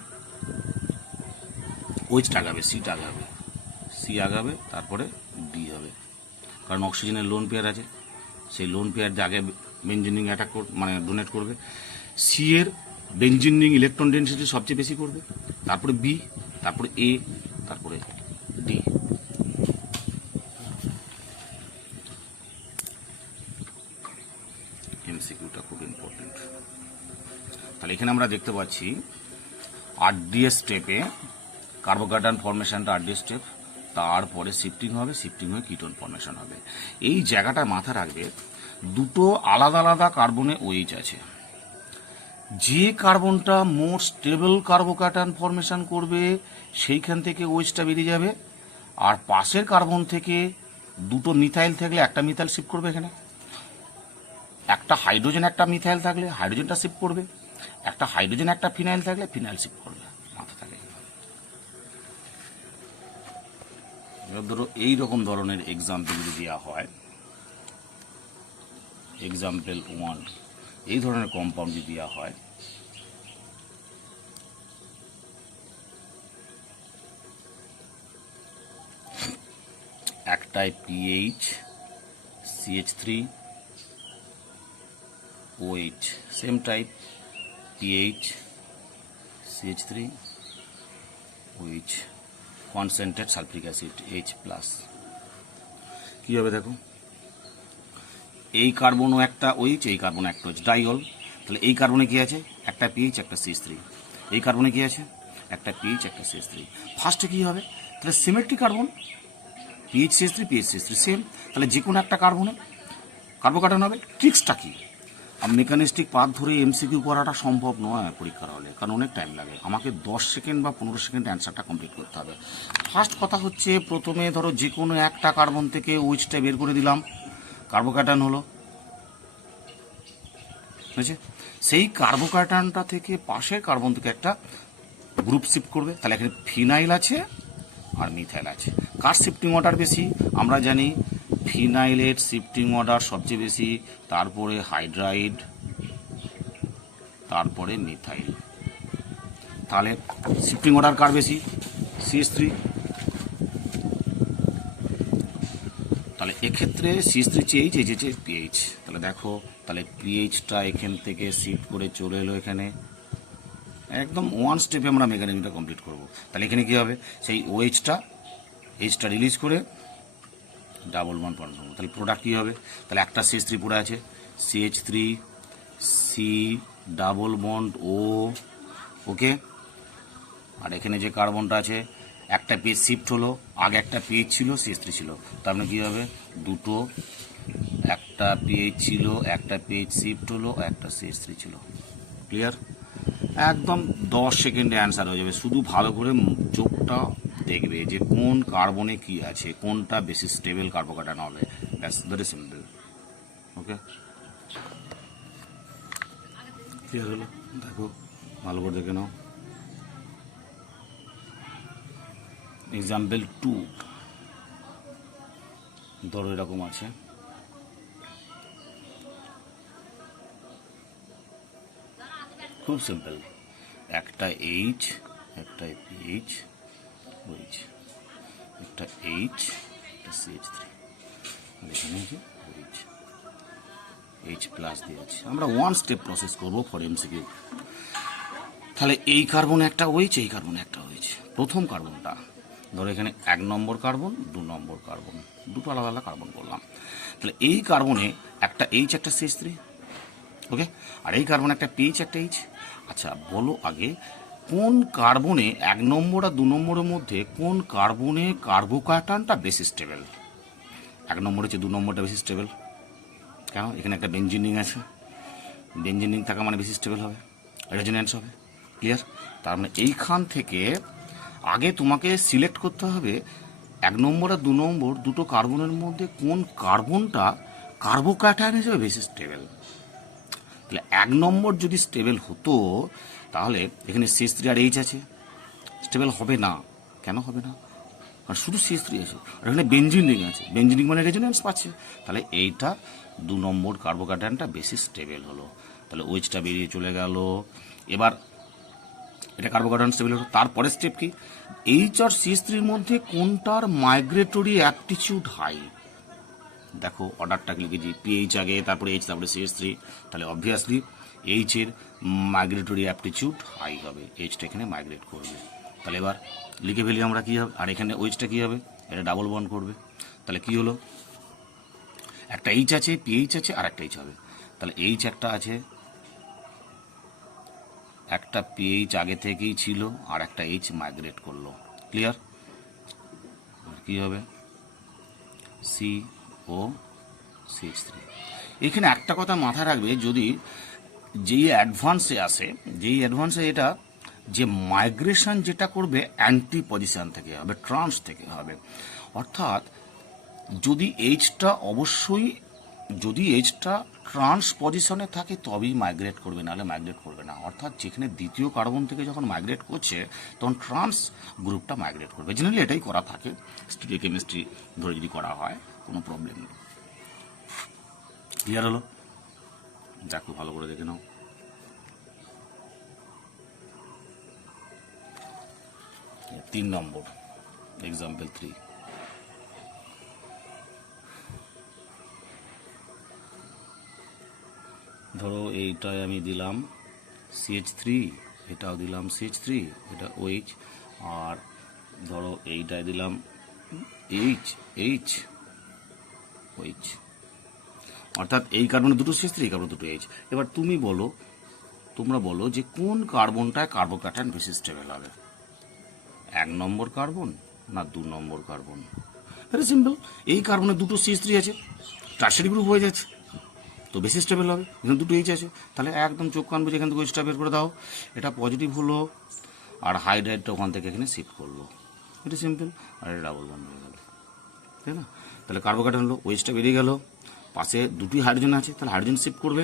OH আগাবে, সি আগাবে, তারপরে ডি হবে। কারণ অক্সিজেনের লোন পেয়ার আছে, সেই লোন পেয়ার যে আগে বেঞ্জিনিং অ্যাটাক মানে ডোনেট করবে। সি এর বেঞ্জিনিং ইলেকট্রন ডেন্সিটি সবচেয়ে বেশি করবে, তারপরে বি, তারপরে এ, তারপরে ডি। এমসিকিউটা খুব ইম্পর্টেন্ট। তাহলে এখানে আমরা দেখতে পাচ্ছি RDS স্টেপে কার্বোকার্বন ফরমেশনটা RDS স্টেপ, তারপরে শিফটিং হবে, শিফটিং হয়ে কিটোন ফরমেশন হবে। এই জায়গাটা মাথা রাখবে, দুটো আলাদা আলাদা কার্বনে OH আছে। যে কার্বনটা মোর স্টেবল কার্বোকার্বন ফরমেশন করবে সেইখান থেকে OHটা বেরিয়ে যাবে, আর পাশের কার্বন থেকে দুটো মিথাইল থাকলে একটা মিথাইল শিফট করবে, এখানে একটা হাইড্রোজেন একটা মিথাইল থাকলে হাইড্রোজেনটা শিফট করবে, একটা হাইড্রোজেন একটা ফিনাইল থাকলে ফিনাইল শিফট করবে। মাথা থাকে। ধরো এইরকম ধরনের এক্সাম্পল যদি দেওয়া হয়, এক্সাম্পল 1, এই ধরনের কম্পাউন্ড যদি দেওয়া হয়, একটায় PH CH3 OH, same type PH CH3 OH, concentrate সালফিক acid H+। কি হবে দেখো, এই কার্বনও একটা OH, এই কার্বনও একটা OH, ডাইঅল। তাহলে এই কার্বনে কি আছে? একটা PH, একটা CH3। এই কার্বনে কি আছে? একটা PH, একটা CH3। ফার্স্টে কি হবে? তাহলে symmetric carbon, PH CH3 PH CH3 same. তাহলে যে কোনো একটা কার্বনে কার্বোকার্বন হবে। ট্রিক্সটা কি? আর মেকানিস্টিক পাথ ধরে এমসিকিউ করাটা সম্ভব নয় পরীক্ষার হলে, কারণ অনেক টাইম লাগে। আমাকে 10 সেকেন্ড বা 15 সেকেন্ড অ্যান্সারটা কমপ্লিট করতে হবে। ফার্স্ট কথা হচ্ছে, প্রথমে ধরো যে কোনো একটা কার্বন থেকে OHটা বের করে দিলাম, কার্বোকার্বন হলো, বুঝেছে? সেই কার্বোকার্বনটা থেকে পাশের কার্বন থেকে একটা গ্রুপ শিফট করবে। তাহলে এখানে ফিনাইল আছে আর মিথাইল আছে। কার শিফটিং অর্ডার বেশি? আমরা জানি ফিনাইলের শিফটিং অর্ডার সবচেয়ে বেশি, তারপরে হাইড্রাইড, তারপরে মিথাইল। তাহলে শিফটিং অর্ডার কার বেশি? CH3। তাহলে এক্ষেত্রে CH3 CH, এই যে PH। তাহলে দেখো, তাহলে PHটা এখান থেকে শিফট করে চলে এলো এখানে, একদম ওয়ান স্টেপে আমরা মেকানিজমটা কমপ্লিট করব। তাহলে এখানে কি হবে? সেই এইচটা রিলিজ করে ডাবল বন্ড ফর্ম করবো। তাহলে প্রোডাক্ট কী হবে? তাহলে একটা CH3 পড়ে আছে, CH3 C double bond O ওকে। আর এখানে যে কার্বনটা আছে একটা পেজ শিফট হলো, আগে একটা পেজ ছিল CH3 ছিল, তার মানে কী হবে দুটো, একটা পেজ ছিল একটা পেজ শিফট হলো একটা CH3 ছিল। ক্লিয়ার? একদম 10 সেকেন্ডে অ্যান্সার হয়ে যাবে। শুধু ভালো করে চোখটা দেখবে যে কোন কার্বনে কি আছে, কোনটা বেশি স্টেবল কার্বোক্যাটায়ন হবে, ব্যাস, ভেরি সিম্পল। ওকে, ক্লিয়ার হলো? দেখো ভালো করে দেখে নাও। এক্সাম্পল 2 ধরো এরকম আছে, খুব সিম্পল, একটা এইচ, একটা এইচ, এইচ, একটা এইচ, একটা CH3, এখানে যে এইচ, এইচ প্লাস দিয়ে আছে। আমরা ওয়ান স্টেপ প্রসেস করবো ফর MCQ। তাহলে এই কার্বন একটা ওইচ, এই কার্বন একটা ওইচ। প্রথম কার্বনটা ধরো এখানে 1 নম্বর কার্বন, 2 নম্বর কার্বন, দুটো আলাদা আলাদা কার্বন করলাম। তাহলে এই কার্বনে একটা এইচ, একটা CH3, ওকে। আর এই কার্বনে একটা পিএইচ, একটা এইচ। আচ্ছা বলো আগে কোন কার্বনে 1 নম্বর আর 2 নম্বরের মধ্যে কোন কার্বনে কার্বোক্যাটায়নটা বেশি স্টেবল? 1 নম্বর হচ্ছে 2 নম্বরটা বেশি স্টেবল। কেন? এখানে একটা বেঞ্জিন রিং আছে, বেঞ্জিন রিং থাকা মানে বেশি স্টেবল হবে, রেজোন্যান্স হবে। ক্লিয়ার? তার মানে এইখান থেকে আগে তোমাকে সিলেক্ট করতে হবে 1 নম্বর আর 2 নম্বর দুটো কার্বনের মধ্যে কোন কার্বনটা কার্বোক্যাটায়ন হিসেবে বেশি স্টেবল। তাহলে 1 নম্বর যদি স্টেবল হতো তাহলে এখানে CH3 আর এইচ আছে, স্টেবল হবে না। কেন হবে না? কারণ শুধু CH3 আছে, আর এখানে বেঞ্জিন রিং আছে, বেঞ্জিন রিং মানে রেজোন্যান্স পাচ্ছে। তাহলে এইটা 2 নম্বর কার্বোক্যাটায়নটা বেশি স্টেবল হলো। তাহলে ওইচটা বেরিয়ে চলে গেল। এবার এটা কার্বোক্যাটায়ন স্টেবল হলো। তারপরে স্টেপ কি? এইচ আর CH3-র মধ্যে কোনটার মাইগ্রেটরি অ্যাপটিচিউড হাই। দেখো অর্ডারটা লিখেছি, পিএইচ আগে, তারপরে এইচ, তারপরে CH3। তাহলে অবভিয়াসলি এইচের মাইগ্রেটরি অ্যাপটিচিউড হাই হবে, এইচটা এখানে মাইগ্রেট করবে। তাহলে এবার লিখে ফেলি আমরা কী হবে, আর এখানে ওইচটা কী হবে, এটা ডাবল বন্ড করবে। তাহলে কি হলো, একটা এইচ আছে, পিএইচ আছে, আর একটা এইচ হবে। তাহলে এইচ একটা আছে, একটা পিএইচ আগে থেকেই ছিল, আর একটা এইচ মাইগ্রেট করলো। ক্লিয়ার? কি হবে CO CH3। এখানে একটা কথা মাথায় রাখবে, যদি যেই অ্যাডভান্সে আসে, যেই অ্যাডভান্সে এটা যে মাইগ্রেশন যেটা করবে অ্যান্টি পজিশন থেকে হবে, ট্রান্স থেকে হবে। অর্থাৎ যদি এইচটা অবশ্যই, যদি এইচটা ট্রান্স পজিশনে থাকে তবেই মাইগ্রেট করবে, নাহলে মাইগ্রেট করবে না। অর্থাৎ যেখানে দ্বিতীয় কার্বন থেকে যখন মাইগ্রেট করছে তখন ট্রান্স গ্রুপটা মাইগ্রেট করবে। জেনারেলি এটাই করা থাকে, স্টিরিওকেমিস্ট্রি ধরে যদি করা হয় কোনো প্রবলেম নেই। ক্লিয়ার হলো? দেখো ভালো করে দেখে নাও। তিন নম্বর এক্সাম্পল 3, ধরো এইটায় আমি দিলাম CH3, এটাও দিলাম CH3, এটা OH, আর ধরো এইটায় দিলাম H, OH। অর্থাৎ এই কার্বনে দুটো CH3, এই কার্বনে দুটো H। এবার তুমি বলো, তোমরা বলো যে কোন কার্বনটায় কার্বোক্যাটায়ন বেশি স্টেবল হবে, 1 নম্বর কার্বন না 2 নম্বর কার্বন? ভেরি সিম্পল, এই কার্বনে দুটো CH3 আছে, টারশারি গ্রুপ হয়ে যাচ্ছে, তো বেশি স্টেবল হবে। এখানে দুটো এইচ আছে, তাহলে একদম চোখ কান বুঝে এখান থেকে ওইচটা বের করে দাও, এটা পজিটিভ হলো, আর হাইড্রাইডটা ওখান থেকে এখানে শিফট করলো। এটা সিম্পল, আর এটা ডাবল বন্ড হয়ে গেল, তাই না? তাহলে কার্বোক্যাটায়ন হলো, ওইচটা বেরিয়ে গেল, পাশে দুটি হাইড্রোজেন আছে, তাহলে হাইড্রোজেন শিফট করবে,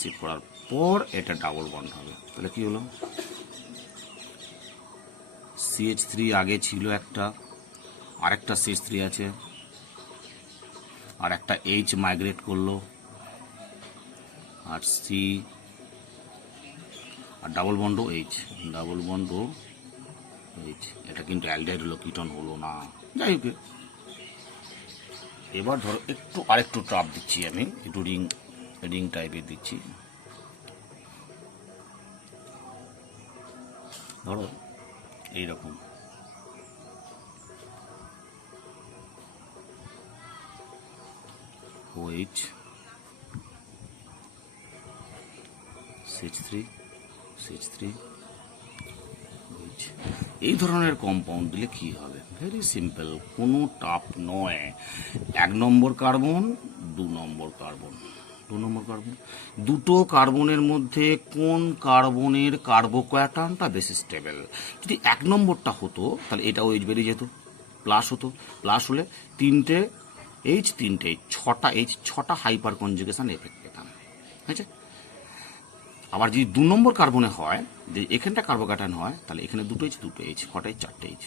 শিফট করার পর এটা ডাবল বন্ড হবে। তাহলে কি হলো, CH3 আগে ছিল একটা, আরেকটা CH3 আছে, আর একটা এইচ মাইগ্রেট করলো, আর সি, আর double bond H, double bond H. এটা কিন্তু অ্যালডিহাইড হলো, কিটন হলো না, যাই হোক। এবার ধরো একটু আরেকটু টাপ দিচ্ছি আমি, একটু রিং রিং টাইপের দিচ্ছি। ধরো এইরকম, OH, CH3, CH3, এইচ। এই ধরনের কম্পাউন্ড দিলে কি হবে? ভেরি সিম্পল, কোনো টাফ নয়। 1 নম্বর কার্বন, 2 নম্বর কার্বন, 2 নম্বর কার্বন, দুটো কার্বনের মধ্যে কোন কার্বনের কার্বোক্যাটানটা বেশি স্টেবল? যদি 1 নম্বরটা হতো তাহলে এটাও এইচ বেরিয়ে যেত, প্লাস হতো, প্লাস হলে 3টে এইচ 3টে এইচ, 6টা এইচ, 6টা হাইপার কনজুগেশন এফেক্ট পেতাম। ঠিক আছে। আবার যদি 2 নম্বর কার্বনে হয়, যে এখানটা কার্বোক্যাটান হয়, তাহলে এখানে দুটো এইচ, কটা এইচ? 4টে এইচ।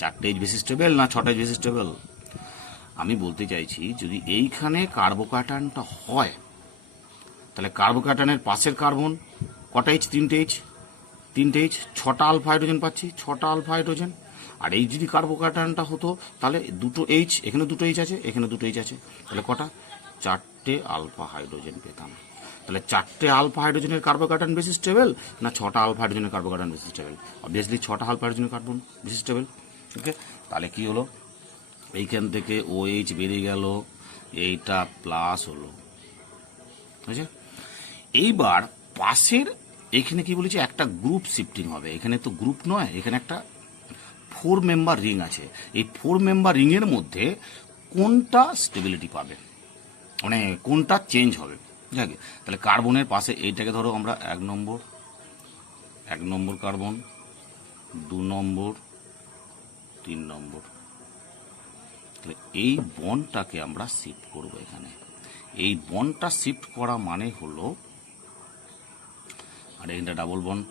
4টে এইচ বেশি স্টেবল না 6টা এইচ বেশি স্টেবল? আমি বলতে চাইছি যদি এইখানে কার্বোক্যাটানটা হয় তাহলে কার্বোক্যাটানের পাশের কার্বন কটা এইচ? 3টে এইচ, 3টে এইচ, 6টা আলফা হাইড্রোজেন পাচ্ছি, 6টা আলফা হাইড্রোজেন। আর এই যদি কার্বোক্যাটানটা হতো তাহলে দুটো এইচ, এখানে দুটো এইচ আছে, এখানে দুটো এইচ আছে, তাহলে কটা? 4টে আলফা হাইড্রোজেন পেতাম। তাহলে 4টে আলফা হাইড্রোজেনের কার্বোক্যাটান বেশি স্টেবল না 6টা আলফা হাইড্রোজেনের কার্বোক্যাটান বেশি স্টেবল? অবভিয়াসলি 6টা আলফা হাইড্রোজেনের কার্বন বেশি স্টেবল। ওকে, তাহলে কি হলো? এইখান থেকে ও এইচ বেরিয়ে গেল, এইটা প্লাস হলো। বুঝছে? এইবার পাশের এখানে কি বলেছি, একটা গ্রুপ শিফটিং হবে। এখানে তো গ্রুপ নয়, এখানে একটা 4 মেম্বার রিং আছে। এই 4 মেম্বার রিংয়ের মধ্যে কোনটা স্টেবিলিটি পাবে, মানে কোনটা চেঞ্জ হবে? যাক, তাহলে কার্বনের পাশে এইটাকে ধরো আমরা 1 নম্বর কার্বন, 2 নম্বর, 3 নম্বর। তাহলে এই বন্ডটাকে আমরা শিফট করব এখানে। এই বন্ডটা শিফট করা মানে হলো, আর এটা ডাবল বন্ড,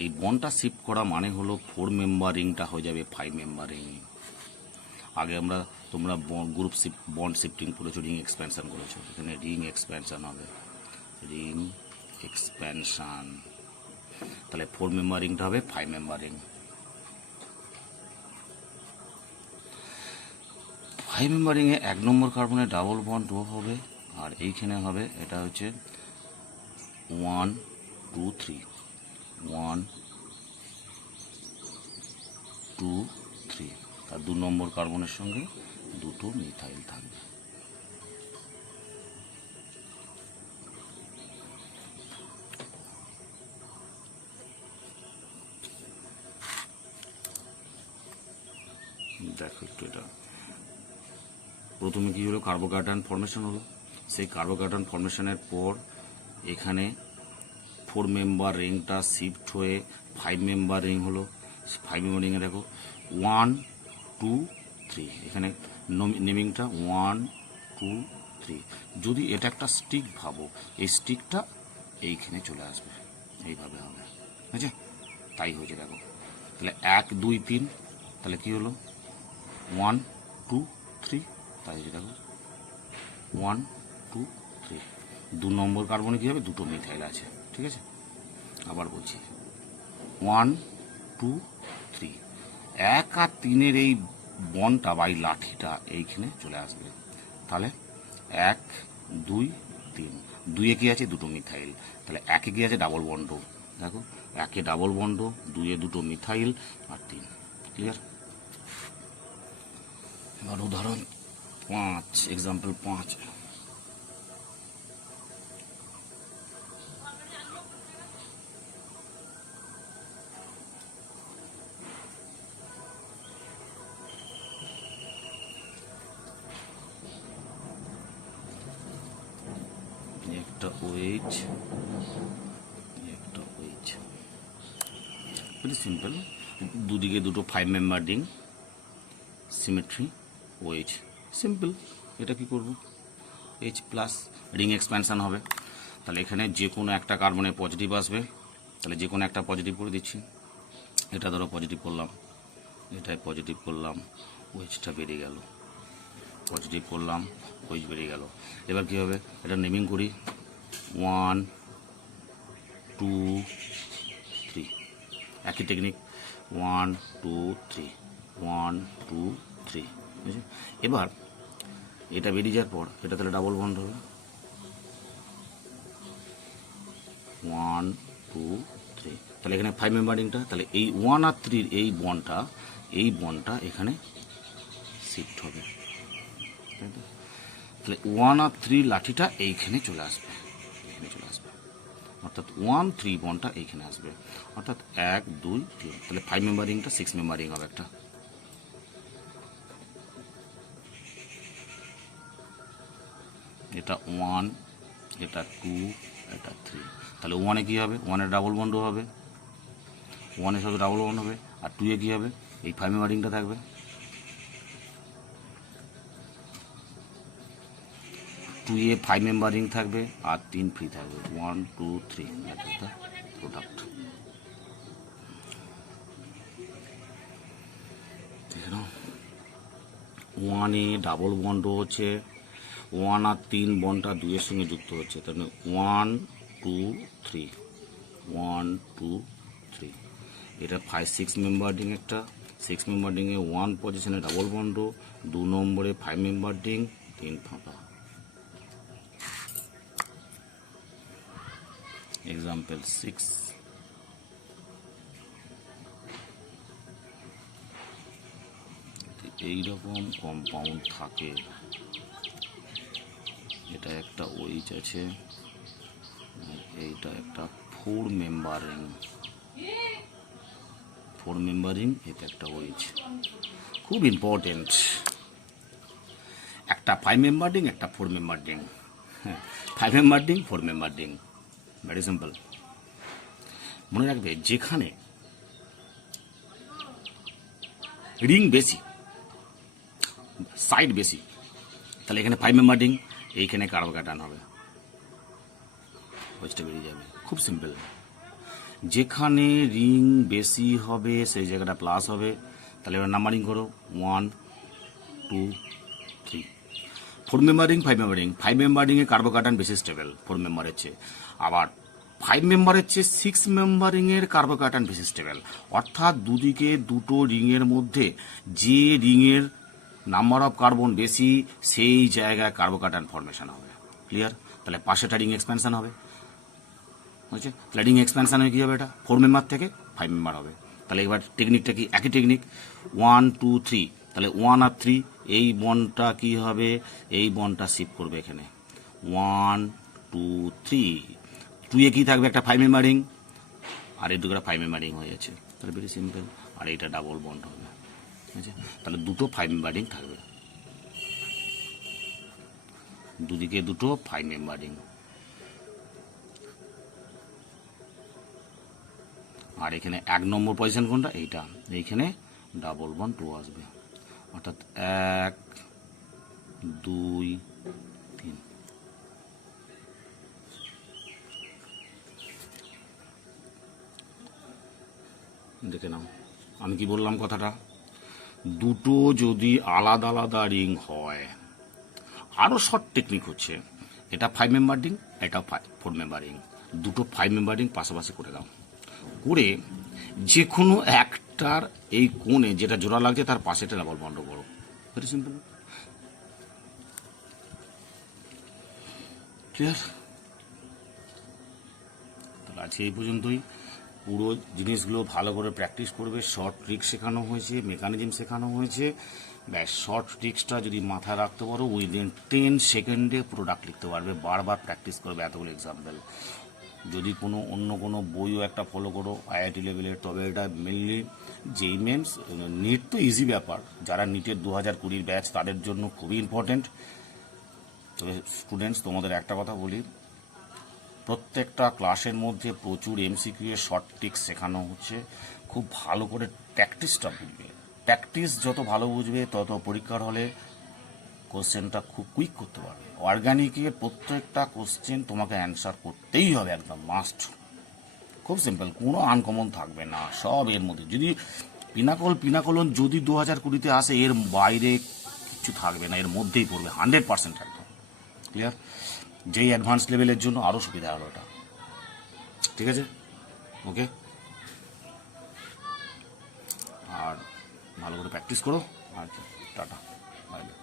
এই বন্ডটা শিফট করা মানে হলো 4 মেম্বার রিংটা হয়ে যাবে 5 মেম্বার রিং। আগে তোমরা গ্রুপ বন্ড শিফটিং করেছো, রিং এক্সপ্যানশন করেছো, এখানে রিং এক্সপ্যানশন হবে, রিং এক্সপ্যানশন। তাহলে 4 মেম্বার রিংটা হবে 5 মেম্বার রিং। 5 মেম্বার রিংয়ে 1 নম্বর কার্বনে ডাবল বন্ড ও হবে, আর এইখানে হবে, এটা হচ্ছে 1 2 3, 1 2 3। আর 2 নম্বর কার্বনের সঙ্গে দুটো মিথাইল থাকবে। দেখো একটু, এটা প্রথমে কি হলো, কার্বোক্যাটান ফর্মেশন হলো। সেই কার্বোক্যাটান ফর্মেশনের পর এখানে 4 মেম্বার রিংটা শিফট হয়ে 5 মেম্বার রিং হলো। 5 মেম্বার রিংয়ে দেখো 1 2 3, এখানে নেমিংটা 1 2 3। যদি এটা একটা স্টিক ভাবো, এই স্টিকটা এইখানে চলে আসবে, এইভাবে হবে। ঠিক আছে, তাই হয়েছে দেখো। তাহলে 1 2 3, তাহলে কি হলো 1 2 3, তাই হয়েছে দেখো 1 2 3। 2 নম্বর কার্বনে কী হবে, দুটো মিথাইল আছে। ঠিক আছে, আবার বলছি 1 2 3, 1 আর 3-এর এই বনটা বা এই লাঠিটা এইখানে চলে আসবে। তাহলে 1 2 3, 2-এ কি আছে, দুটো মিথাইল। তাহলে 1-এ কি আছে, ডাবল বন্ড। দেখো 1-এ ডাবল বন্ড, 2-এ দুটো মিথাইল, আর 3। ক্লিয়ার? এবার উদাহরণ 5, এক্সাম্পল 5। একটা OH, একটা OH, ভেরি সিম্পল। দুদিকে দুটো 5 member ring, symmetry, OH, simple. এটা কি করব, H প্লাস, রিং এক্সপ্যানশন হবে। তাহলে এখানে যে কোনো একটা কার্বনে পজিটিভ আসবে, তাহলে যে কোনো একটা পজিটিভ করে দিচ্ছি। এটা ধরো পজিটিভ করলাম, এটাই পজিটিভ করলাম, OH-টা বেরিয়ে গেল, পজিটিভ করলাম, OH বেরিয়ে গেল। এবার কী হবে, এটা নেমিং করি, 1 2 3, একই টেকনিক, 1 2 3, 1 2 3। বুঝলি? এবার এটা বেরিয়ে যাওয়ার পর এটা তাহলে ডাবল বন্ড হবে, 1 2 3। তাহলে এখানে 5 মেম্বার রিংটা, তাহলে এই 1 আর 3-র এই বন্ডটা এখানে শিফট হবে। তাহলে 1 আর 3 লাঠিটা এইখানে চলে আসবে, এখানে চলে আসবে। অর্থাৎ 1-3 বন্ডটা এইখানে আসবে, অর্থাৎ 1-2-3। তাহলে 5 মেম্বার রিংটা 6 মেম্বার রিং হবে একটা। এটা 1, এটা 2, এটা 3। তাহলে 1-এ কী হবে? 1-এর ডাবল বন্ডও হবে, 1-এর সাথে ডাবল বন্ড হবে। আর 2-এ কী হবে? এই 5 মেম্বার রিংটা থাকবে। 2-এ 5 মেম্বার রিং থাকবে আর 3 ফ্রি থাকবে। 1, 2, 3, দ্যাট ইজ দ্য প্রোডাক্ট। 1-এ ডাবল বন্ড হচ্ছে 1 আর 3 বন্ডটা 2-এর সঙ্গে যুক্ত হচ্ছে, তাহলে 1, 2, 3, 1, 2, 3। এটা 5-6 মেম্বার রিং একটা। 6 মেম্বার রিংয়ে 1 পজিশনে ডাবল বন্ড, 2 নম্বরে 5 মেম্বার রিং, 3 ফাঁকা। এক্সাম্পল 6। এইরকম কম্পাউন্ড থাকে, এটা একটা ওইচ আছে, এইটা একটা 4 মেম্বার রিং, 4 মেম্বার রিং, এটা একটা ওইচ। খুব ইম্পর্টেন্ট, একটা 5 মেম্বার রিং, একটা 4 মেম্বার রিং। হ্যাঁ, 5 member ring, 4 member ring, very simple. মনে রাখবে, যেখানে রিং বেশি, সাইড বেশি, তাহলে এখানে 5 মেম্বার রিং, এইখানে কার্বোক্যাটায়ন হবে, ওইচটা বেরিয়ে যাবে। খুব সিম্পল। যেখানে রিং বেশি হবে সেই জায়গাটা প্লাস হবে। তাহলে এবার নাম্বারিং করো, 1, 2, 3। 4 member ring, 5 member ring. 5 member রিংয়ে কার্বোক্যাটায়ন বেশি স্টেবল 4 মেম্বারের চেয়ে, আবার 5 মেম্বারের চেয়ে 6 মেম্বার রিংয়ের কার্বোক্যাটায়ন বেশি স্টেবল। অর্থাৎ দুদিকে দুটো রিংয়ের মধ্যে যে রিংয়ের নাম্বার অফ কার্বন বেশি সেই জায়গায় কার্বোক্যাটায়ন ফর্মেশন হবে। ক্লিয়ার? তাহলে পাশেটা রিং এক্সপ্যানশন হবে, বুঝছে? তাহলে রিং এক্সপ্যানশন হয়ে কী হবে? এটা 4 মেম্বার থেকে 5 মেম্বার হবে। তাহলে এবার টেকনিকটা কি? একই টেকনিক, 1, 2, 3। তাহলে 1 আর 3, এই বন্ডটা কি হবে? এই বন্ডটা শিফট করবে এখানে, 1, 2, 3। 2-এ কি থাকবে? একটা 5 মেম্বার রিং, আর এই দুটো 5 মেম্বার রিং হয়ে যাচ্ছে। তাহলে ভেরি সিম্পল। আর এইটা ডাবল বন্ড হবে, বুঝছে? তাহলে দুটো 5 মেম্বার রিং থাকবে, দুদিকে দুটো 5 মেম্বার রিং। আর এখানে 1 নম্বর পজিশন কোনটা? এইটা, এইখানে ডাবল বন্ড 2 আসবে, অর্থাৎ 1, 2, 3। দেখে নাও আমি কি বললাম কথাটা। দুটো যদি আলাদা আলাদা রিং হয়, আরও শর্ট টেকনিক হচ্ছে, এটা 5 মেম্বার রিং, এটা 4 মেম্বার রিং। দুটো 5 মেম্বার রিং পাশাপাশি করে দাও, করে যে কোনো একটার এই কোণে যেটা জোড়া লাগছে তার পাশেটা ডাবল বন্ড করো। Very simple. ক্লিয়ার? তাহলে আজকে এই পর্যন্তই। পুরো জিনিসগুলো ভালো করে প্র্যাকটিস করবে। শর্ট ট্রিক শেখানো হয়েছে, মেকানিজম শেখানো হয়েছে। ব্যাস, শর্ট ট্রিক্সটা যদি মাথায় রাখতে পারো, উইদিন 10 সেকেন্ডে প্রোডাক্ট লিখতে পারবে। বারবার প্র্যাকটিস করবে এতগুলো এক্সাম্পল। যদি কোনো অন্য কোনো বইও একটা ফলো করো আইআইটি লেভেলের, তবে এটা মেনলি যেই মেন্স, নিট তো ইজি ব্যাপার, যারা নিটের 2020 ব্যাচ তাদের জন্য খুবই ইম্পর্টেন্ট। তবে স্টুডেন্টস, তোমাদের একটা কথা বলি, প্রত্যেকটা ক্লাসের মধ্যে প্রচুর এমসিকিউ এর শর্ট ট্রিক্স শেখানো হচ্ছে। খুব ভালো করে প্র্যাকটিসটা বুঝবে। প্র্যাকটিস যত ভালো বুঝবে তত পরীক্ষার হলে কোশ্চেনটা খুব কুইক করতে পারবে। অর্গানিকের প্রত্যেকটা কোশ্চেন তোমাকে অ্যান্সার করতেই হবে, একদম মাস্ট। খুব সিম্পল, কোনো আনকমন থাকবে না, সব এর মধ্যে। যদি পিনাকলন যদি 2020-তে আসে, এর বাইরে কিছু থাকবে না, এর মধ্যেই পড়বে 100% একদম। ক্লিয়ার? যেই অ্যাডভান্স লেভেলের জন্য আরও সুবিধা হলো এটা। ঠিক আছে? ওকে, আর ভালো করে প্র্যাকটিস করো। আর টাটা, বাই বাই।